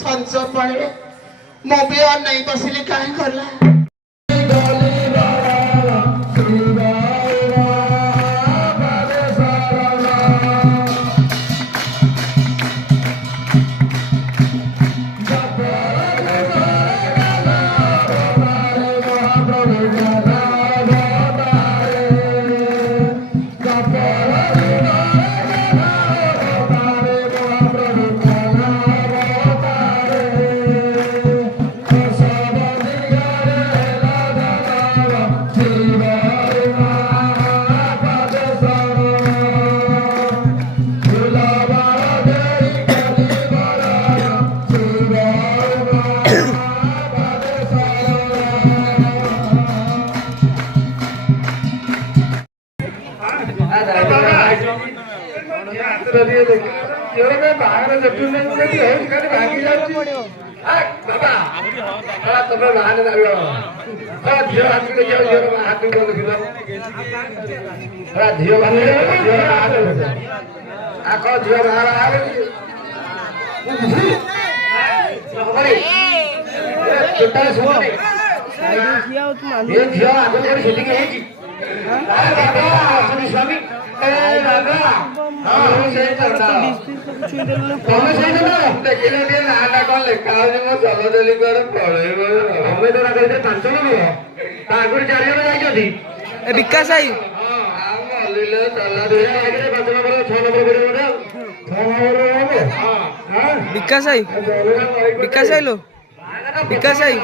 ସଞ୍ଜ ପଳେଇଲେ ମୁଁ ବି ଅନେଇ ବସିଲି କାହିଁ ଗଲା। विकास आई विकास आई विकास आई लो विकास आई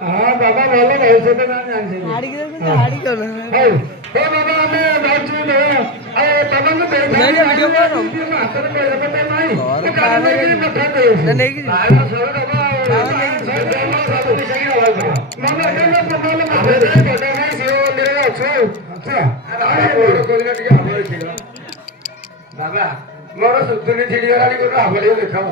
हाँ बाबा बोलो ऐसे तो ना हाड़ी के तो हाड़ी क्यों ना ओ बाबा हमें बात सुन लो अरे बाबा को देख नहीं वीडियो कर रहा हूँ हाथ में कोई पता नहीं और कान में की मत दे नहीं की आया सर बाबा मामा के ना हमें दे बड़े में सेव मेरे अच्छा अरे बड़ कोई ना टिके हमरे छिला बाबा मोर सुतुनी छिड़ी वाली को हमरे देखाओ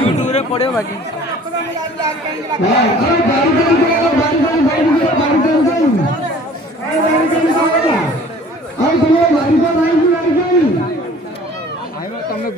यूट्यूब रे पड़े बाकी તમને